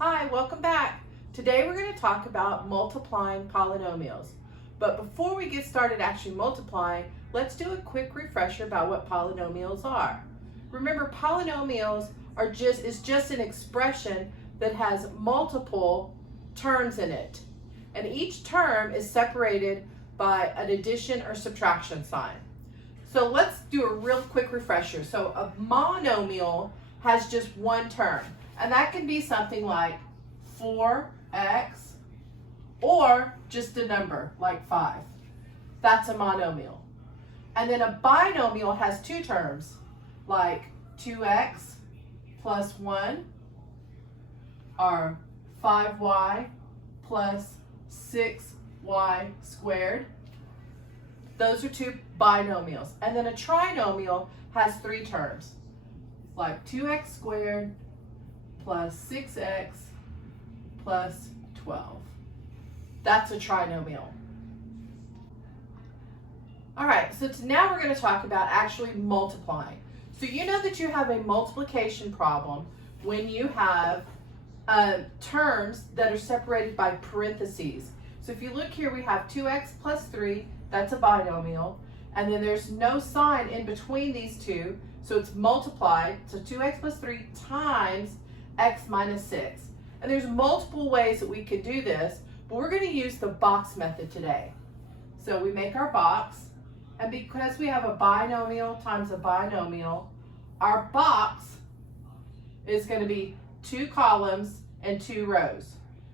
Hi, welcome back. Today we're going to talk about multiplying polynomials. But before we get started actually multiplying, let's do a quick refresher about what polynomials are. Remember, polynomials is just an expression that has multiple terms in it. And each term is separated by an addition or subtraction sign. So let's do a real quick refresher. So a monomial has just one term. And that can be something like 4x or just a number like 5. That's a monomial. And then a binomial has two terms like 2x plus 1 or 5y plus 6y squared. Those are two binomials. And then a trinomial has three terms like 2x squared plus 6x plus 12. That's a trinomial. All right, so now we're going to talk about actually multiplying. So you know that you have a multiplication problem when you have terms that are separated by parentheses. So if you look here, we have 2x plus 3, that's a binomial, and then there's no sign in between these two, so it's multiplied, so 2x plus 3 times x minus 6. And there's multiple ways that we could do this, but we're going to use the box method today. So we make our box, and because we have a binomial times a binomial, our box is going to be 2 columns and 2 rows.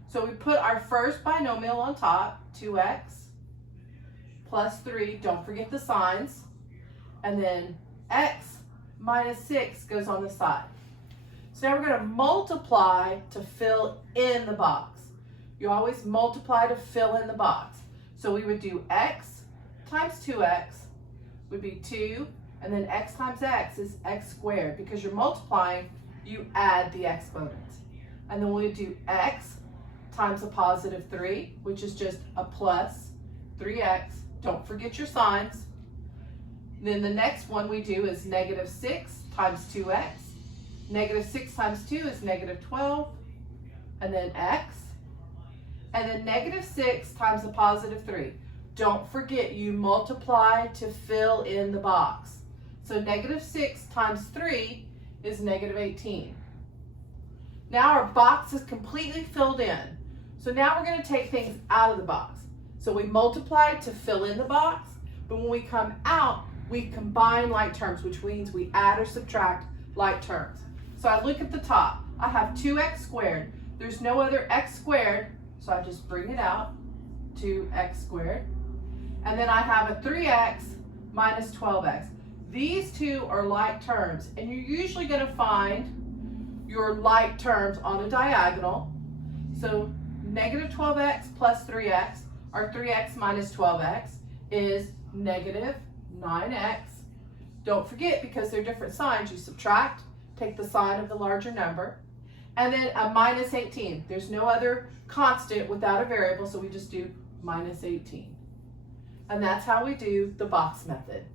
So we put our first binomial on top, 2x plus 3, don't forget the signs, and then x minus 6 goes on the side. So now we're going to multiply to fill in the box. You always multiply to fill in the box. So we would do x times 2x would be 2, and then x times x is x squared. Because you're multiplying, you add the exponents. And then we would do x times a positive 3, which is just a plus 3x. Don't forget your signs. Then the next one we do is negative 6 times 2x. Negative 6 times 2 is negative 12, and then x. And then negative 6 times a positive 3. Don't forget, you multiply to fill in the box. So negative 6 times 3 is negative 18. Now our box is completely filled in. So now we're going to take things out of the box. So we multiply to fill in the box, but when we come out, we combine like terms, which means we add or subtract like terms. So I look at the top, I have 2x squared. There's no other x squared, so I just bring it out, 2x squared. And then I have a 3x minus 12x. These two are like terms, and you're usually going to find your like terms on a diagonal. So negative 12x plus 3x, or 3x minus 12x, is negative 9x. Don't forget, because they're different signs, you subtract, take the sign of the larger number, and then a minus 18. There's no other constant without a variable, so we just do minus 18. And that's how we do the box method.